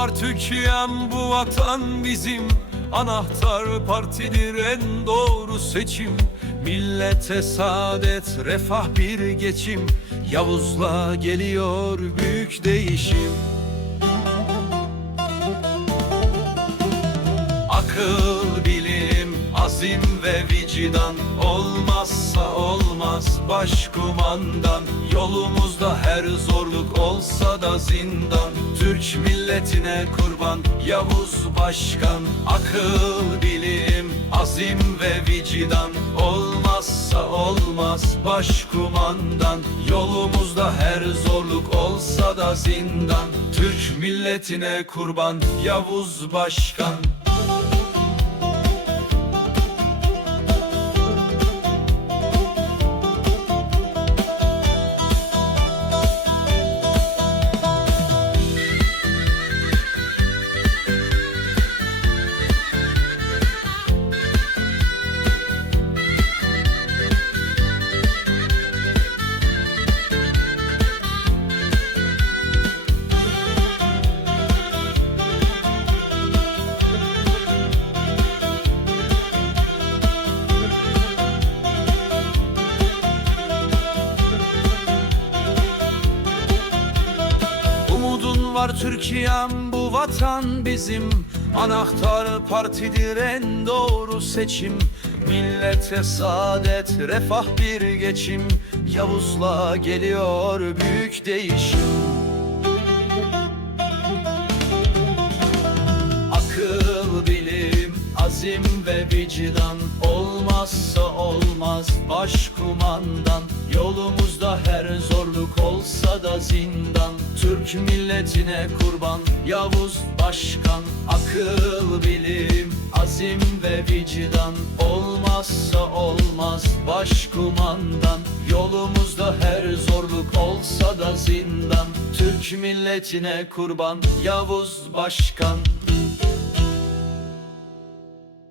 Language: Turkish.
var Türkiye'm bu vatan bizim. Anahtar partidir en doğru seçim. Millete saadet, refah bir geçim. Yavuz'la geliyor büyük değişim. Akıl, bilim, azim ve vicdan. Olmazsa olmaz başkumandan. Yolumuzda her zorluk olsa da zindan Türk milletine kurban Yavuz Başkan. Akıl, bilim, azim ve vicdan. Olmazsa olmaz başkumandan. Yolumuzda her zorluk olsa da zindan. Türk milletine kurban Yavuz Başkan Var Türkiye'm bu vatan bizim. Anahtar partidir en doğru seçim. Millete saadet, refah bir geçim. Yavuz'la geliyor büyük değişim. Akıl, bilim, azim ve vicdan Olmazsa olmaz başkumandan Yolumuzda her zorluk olsa da zindan. Türk milletine kurban Yavuz Başkan. Akıl, bilim, azim ve vicdan. Olmazsa olmaz başkumandan Yolumuzda her zorluk olsa da zindan. Türk milletine kurban Yavuz Başkan